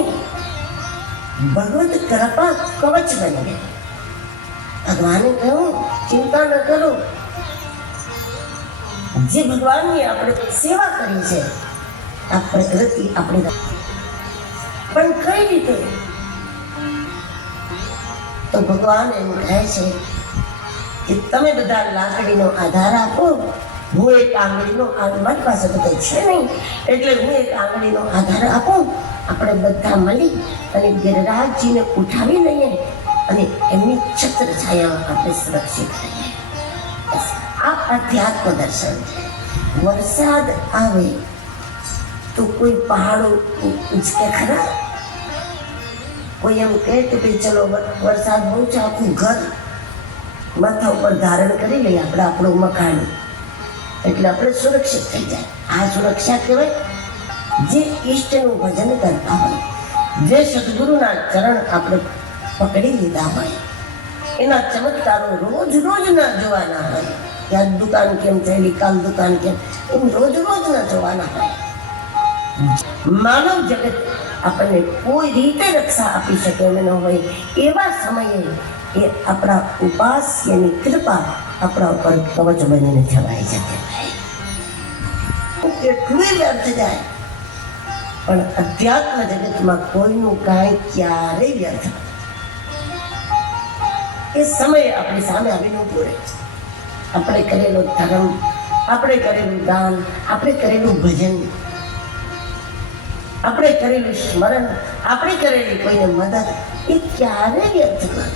ભગવત કૃપા કવચ બની ગઈ. ભગવાને કહ્યું ચિંતા ન કરો, જે ભગવાનની આપણે સેવા કરી છે આ પ્રકૃતિ આપણે, પણ કઈ રીતે? તો ભગવાન એમ કહે છે કે તમે બધા લાકડીનો આધાર આપો, હું એક આંગળીનો, મારી પાસે તો કંઈ છે નહીં એટલે હું એક આંગળીનો આધાર આપું. આપણે બધા મળી અને ગિરિરાજજીને ઉઠાવી લઈએ અને એમની છત્ર છાયામાં આપણે સુરક્ષિત રહીએ. આ અધ્યાત્મ દર્શન છે. વરસાદ આવે તો કોઈ પહાડો ઉંચકે ખરા? કોઈ એમ કહે કે ભાઈ ચલો વરસાદ બહુ છે, આખું ઘર માથા ઉપર ધારણ કરી લઈએ આપણે, આપણું મકાન, એટલે આપણે સુરક્ષિત થઈ જાય. આ સુરક્ષા કહેવાય. જે ઈષ્ટનું ભજન કરતા હોય, જે સદગુરુના ચરણ આપણે પકડી લીધા હોય, એના ચમત્કારો રોજ ના જોવાના હોય. કે આજ દુકાન કેમ થયેલી, કાલ દુકાન કેમ, એમ રોજ ના જોવાના હોય. માનવ જગત આપણને કોઈ રીતે રક્ષા આપી શકે એમ ન હોય, એવા સમયે એ આપણા ઉપાસ્યની કૃપા આપણા ઉપર કવચ બનીને છવાઈ જતી હોય. કેટલું વ્યર્થ જાય, પણ અધ્યાત્મ જગતમાં કોઈનું કાંઈ ક્યારેય વ્યર્થ નથી. એ સમયે આપણી સામે આવીને ઊભું રહે. આપણે કરેલો ધર્મ, આપણે કરેલું દાન, આપણે કરેલું ભજન, આપણે કરેલું સ્મરણ, આપણે કરેલી કોઈને મદદ, એ ક્યારેય વ્યર્થ ન જાય.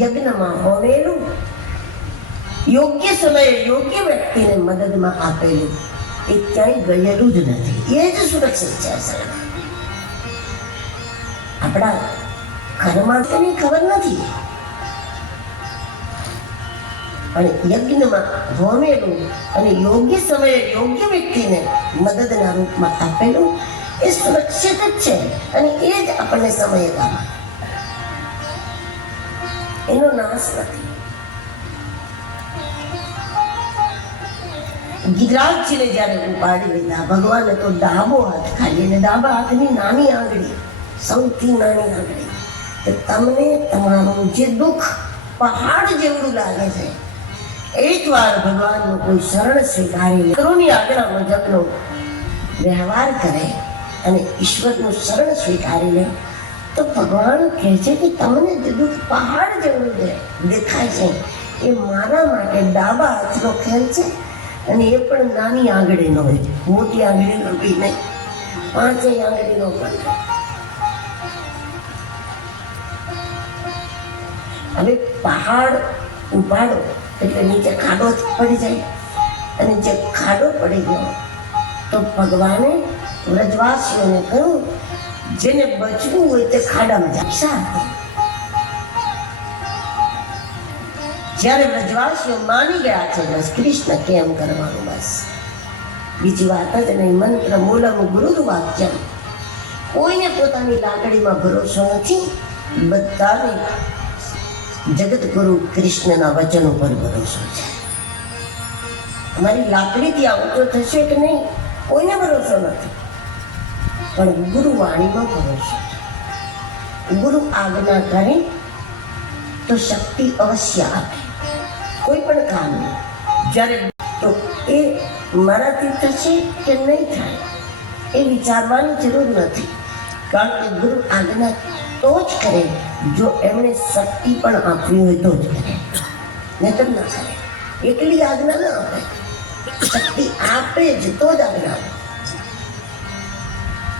યજ્ઞમાં હોવેલું, યોગ્ય સમયે યોગ્ય વ્યક્તિને મદદમાં આપેલું, એ ક્યાંય ગયેલું જ નથી. એ જ સુરક્ષિત છે. આપણા ઘરમાં તેની ખબર નથી, પણ યજ્ઞમાં હોમેલું અને યોગ્ય સમયે યોગ્ય વ્યક્તિને મદદના રૂપમાં આપેલું એ સુરક્ષિત જ છે. અને એ જ આપણને સમયે કામ, એનો નાશ નથી. ગિરિરાજજીને જ્યારે ઉપાડી લીધા, ભગવાને તો ડાબો હાથ ખાલી, અને ડાબા હાથની નાની આંગળી, સૌથી નાની આંગળી, કે તમને તમારું જે દુઃખ પહાડ જેવડું લાગે છે, એકવાર ભગવાનનું કોઈ શરણ સ્વીકારી લે, ગુરુની આજ્ઞા મુજબનો વ્યવહાર કરે અને ઈશ્વરનું શરણ સ્વીકારી લે, તો ભગવાન કહે છે કે તમને જે દુઃખ પહાડ જેવડું દેખાય છે, એ મારા માટે ડાબા હાથનો ખેલ છે. અને એ પણ નાની આંગળીનો હોય, મોટી આંગળીનો બી નહીં, 5 આંગળીનો પણ. હવે પહાડ ઉપાડો એટલે નીચે ખાડો પડી જાય, અને જે ખાડો પડી ગયો તો ભગવાને વ્રજવાસીઓને કહ્યું જેને બચવું હોય તે ખાડામાં જાય. શા માટે? જ્યારે બ્રજવાસીઓ માની ગયા છે બસ કૃષ્ણ કેમ કરવાનું, બસ બીજી વાત જ નહીં. મંત્ર મૂલમ ગુરુ વાક્ય. કોઈને પોતાની લાકડીમાં ભરોસો નથી, બધાને જગત ગુરુ કૃષ્ણના વચન ઉપર ભરોસો છે. અમારી લાકડીથી આ ઊંચો થશે કે નહીં કોઈને ભરોસો નથી, પણ ગુરુ વાણીમાં ભરોસો છે. ગુરુ આજ્ઞા કરે તો શક્તિ અવશ્ય આપે, કોઈ પણ કામની. જ્યારે તો એ મારાથી થશે કે નહીં થાય એ વિચારવાની જરૂર નથી, કારણ કે ગુરુ આજ્ઞા તો જ કરે જો એમણે શક્તિ પણ આપવી હોય તો જ કરે, નહીતર ના કરે. એકલી આજ્ઞા ના આપે, શક્તિ આપે જ તો જ આજ્ઞા આપે.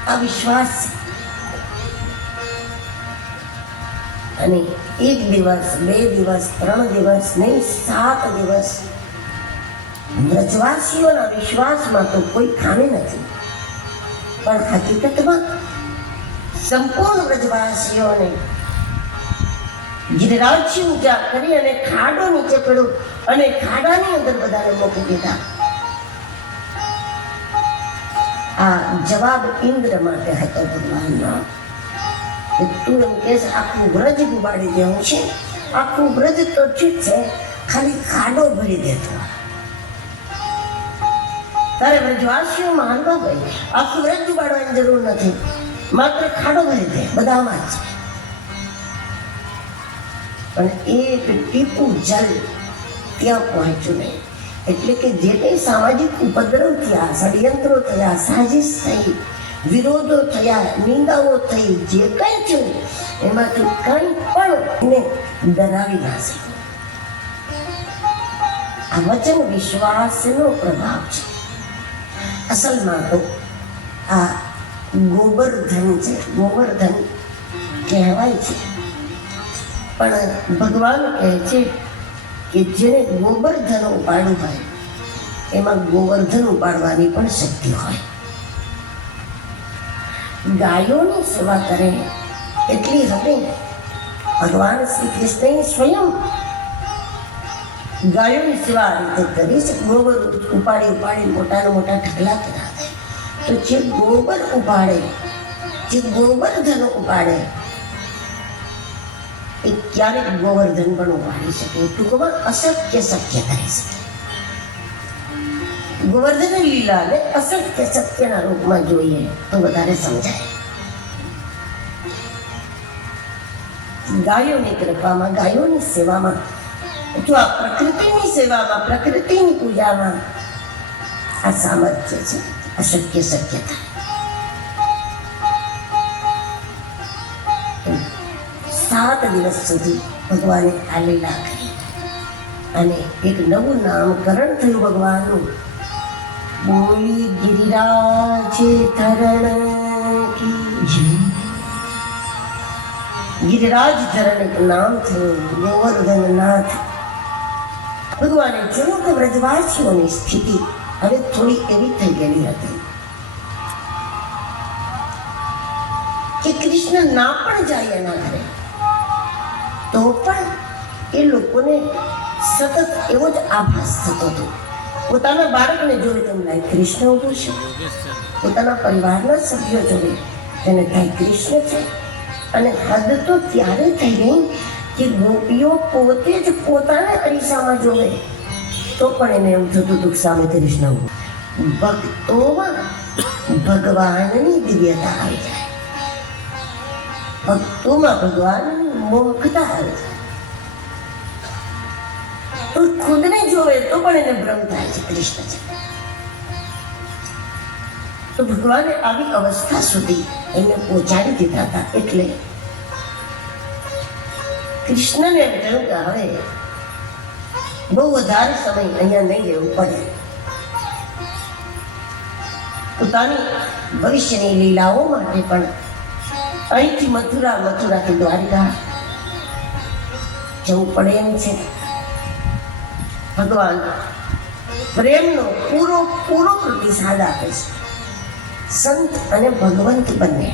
આ વિશ્વાસ છે. અને 1 દિવસ 2 દિવસ 3 દિવસ નહીં 7 દિવસ બ્રજવાસીઓના વિશ્વાસમાં તો કોઈ ખામી નથી, પણ હકીકતમાં સંપૂર્ણ બ્રજવાસીઓને ગિરિરાજથી ઊંચા કરી અને ખાડો નીચે પડ્યો અને ખાડાની અંદર બધાને મૂકી દીધા. આ જવાબ ઇન્દ્ર માટે હતો ભગવાનનો. તું એમ કે આખું વ્રજ ડૂબાડી દેવું છે, આખું વ્રજ તો ઠીક છે, ખાલી ખાડો ભરી દેતો. તારે બ્રજવાસીઓ માનવા ભાઈ આખું વ્રજ ડૂબાડવાની જરૂર નથી, માત્ર ખાડો ભરી દે, બધામાં જ. પણ એક ટીપું જલ ત્યાં પહોંચ્યું નહીં. એટલે કે જે કંઈ સામાજિક ઉપદ્રવ થયા, ષડયંત્રો થયા, સાજિશ થઈ, વિરોધો થયા, નિંદાઓ થઈ, જે કંઈ થયું એમાંથી કંઈ પણ એને ડરાવી ના શકે. આ વચન વિશ્વાસનો પ્રભાવ છે. અસલમાં તો આ ગોવર્ધન છે, ગોવર્ધન કહેવાય છે, પણ ભગવાન કહે છે કે જેને ગોવર્ધન ઉપાડવું હોય એમાં ગોવર્ધન ઉપાડવાની પણ શક્તિ હોય. ગાયોની સેવા કરે એટલી હદે ભગવાન શ્રી કૃષ્ણએ સ્વયં ગાયોની સેવા આ રીતે કરી છે. ગોબર ઉપાડી મોટા ઢગલા કર્યા છે. તો જે ગોબર ઉપાડે, જે ગોવર્ધન ઉપાડે એ ક્યારેક ગોવર્ધન પણ ઉપાડી શકે. ટૂંકમાં અશક્ય શક્ય કરી શકે. ગોવર્ધન લીલાને અશક્ય સત્યના રૂપમાં જોઈએ તો વધારે સમજાય. ગાયોની કૃપામાં, ગાયોની સેવામાં, અથવા પ્રકૃતિની સેવામાં, પ્રકૃતિની પૂજામાં આ સામર્થ્ય છે, અશક્ય શક્ય થાય. 7 દિવસ સુધી ભગવાને આ લીલા કરી અને એક નવું નામકરણ થયું ભગવાનનું. બોલી ગિરિરાજ ધરણ કી. ગિરિરાજ ધરણ એક નામ થયું, ગોવર્ધન નાથ. ભગવાને જોયું કે બ્રજવાસીઓની સ્થિતિ હવે થોડી એવી થઈ ગયેલી હતી કે કૃષ્ણ ના પણ જાય એના ઘરે તો પણ એ લોકોને સતત એવો જ આભાસ થતો હતો. પોતાના બાળકને જોવે તેમ લાગે કૃષ્ણ ઊભું છે, પોતાના પરિવારના સભ્યો જોવે તેને થાય કૃષ્ણ છે. અને હદ તો ત્યારે થઈ ગઈ કે ગોપીઓ પોતે જ પોતાના અરીસામાં જોવે તો પણ એને એમ થતું હતું સામે કૃષ્ણ ઊભું. ભક્તોમાં ભગવાનની દિવ્યતા આવી જાય, ભક્તોમાં ભગવાનની મોહકતા આવી જાય. તો ખુદને જોવે તો પણ એને ભ્રમ થાય છે કૃષ્ણ છે. તો ભગવાને આવી અવસ્થા સુધી એને પહોંચાડી દીધા હતા. એટલે કૃષ્ણને એમ કહ્યું કે હવે બહુ વધારે સમય અહીંયા નહીં રહેવું પડે. પોતાની ભવિષ્યની લીલાઓ માટે પણ અહીંથી મથુરાથી દ્વારિકા જવું પડે એમ છે. ભગવાન પ્રેમનો પૂરો પ્રતિસાદ આપે છે. સંત અને ભગવંત બંને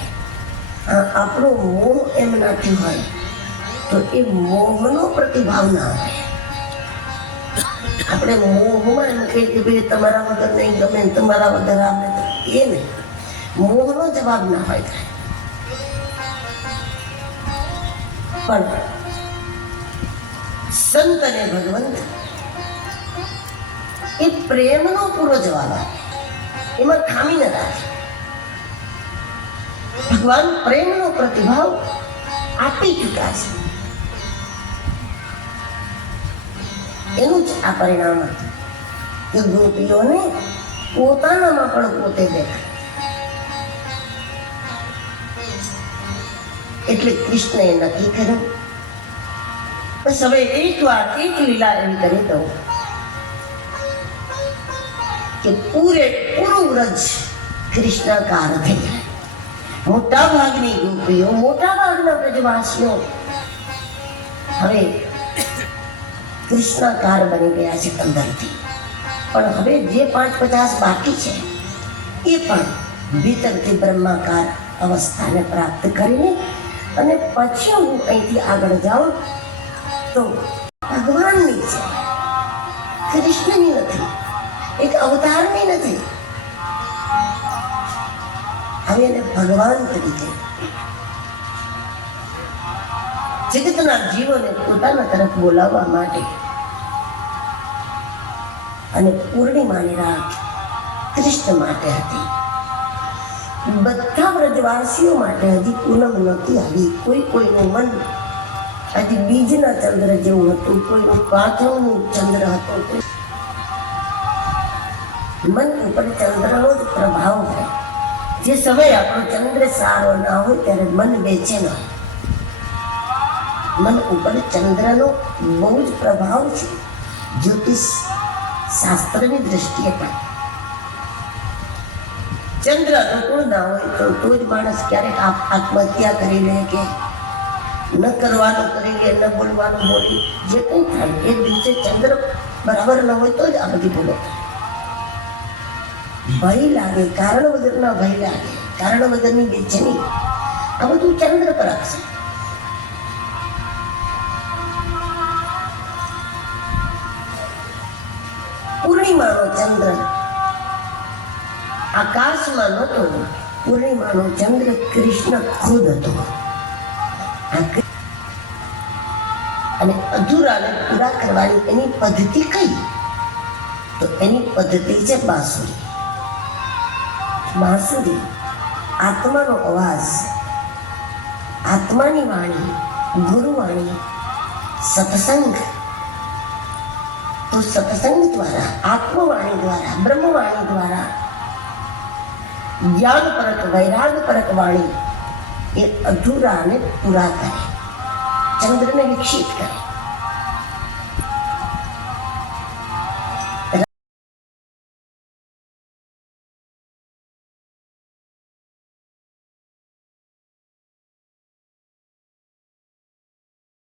આપણો મોહ એમ નાખ્યો હોય તો એ મોહનો પ્રતિભાવ ના આવે. આપણે મોહમાં એમ કહીએ કે ભાઈ તમારા વગર નહીં ગમે, તમારા વગર આપણે એ નહીં, મોહનો જવાબ ના હોય. પણ સંત અને ભગવંત એ પ્રેમનો પૂરો જવાબ આપે, એમાં ખામી ન રાખે. ભગવાન પ્રેમનો પ્રતિભાવ આપી ચૂક્યા છે. એનું જ આ પરિણામ હતું કે ગોપીઓને પોતાનામાં પણ પોતે દેખાય. એટલે કૃષ્ણએ નક્કી કર્યું બસ હવે એક લીલા એવી કરી દઉં કે પૂરેપૂરું વ્રજ કૃષ્ણાકાર થઈ જાય. મોટા ભાગની ગોપીઓ, મોટા ભાગના વ્રજવાસીઓ હવે કૃષ્ણાકાર બની ગયા છે અંદરથી. પણ હવે જે 5-50 બાકી છે એ પણ ભીતરથી બ્રહ્માકાર અવસ્થાને પ્રાપ્ત કરીને અને પછી હું અહીંથી આગળ જાઉં તો ભગવાનની છે, કૃષ્ણની નથી, એક અવતારની નથી. હવે એને ભગવાન તરીકે જગતના જીવોને પોતાના તરફ બોલાવવા માટે અને પૂર્ણિમાની રાત કૃષ્ણ માટે હતી. બધા વ્રજવાસીઓ માટે હજી પૂનમ નહોતી આવી. કોઈનું મન હજી બીજના ચંદ્ર જેવું હતું, કોઈનું પાથરનું ચંદ્ર હતો. મન ઉપર ચંદ્રનો જ પ્રભાવ હોય. જે સમય આપણો ચંદ્ર સારો ના હોય ત્યારે મન બેચેન હોય. મન ઉપર ચંદ્રનો બહુ જ પ્રભાવ છે જ્યોતિષ શાસ્ત્રની દ્રષ્ટિએ પણ. ચંદ્ર અનુકૂળ ના હોય તો જ માણસ ક્યારેક આત્મહત્યા કરી લે કે ન કરવાનું કરી લે, ન બોલવાનું બોલી, જે કંઈ થાય એ દિવસે ચંદ્ર બરાબર ન હોય તો જ આ બધી ભૂલો થાય. ભય લાગે, કારણ વગરના ભય લાગે, કારણ વગરની બેચેની, આ બધું ચંદ્ર પર આવશે. પૂર્ણિમાનો ચંદ્ર આકાશમાં નહોતો, પૂર્ણિમાનો ચંદ્ર કૃષ્ણ ખુદ હતો. અને અધૂરાને પૂરા કરવાની એની પદ્ધતિ કઈ? તો એની પદ્ધતિ છે બાંસુરી. બાંસુરી આત્માનો અવાજ, આત્માની વાણી, ગુરુવાણી, સત્સંગ. તો સત્સંગ દ્વારા, આત્મવાણી દ્વારા, બ્રહ્મવાણી દ્વારા જ્ઞાન પરક, વૈરાગ પરક વાણી એ અધૂરાને પૂરા કરે, ચંદ્રને વિકસિત કરે.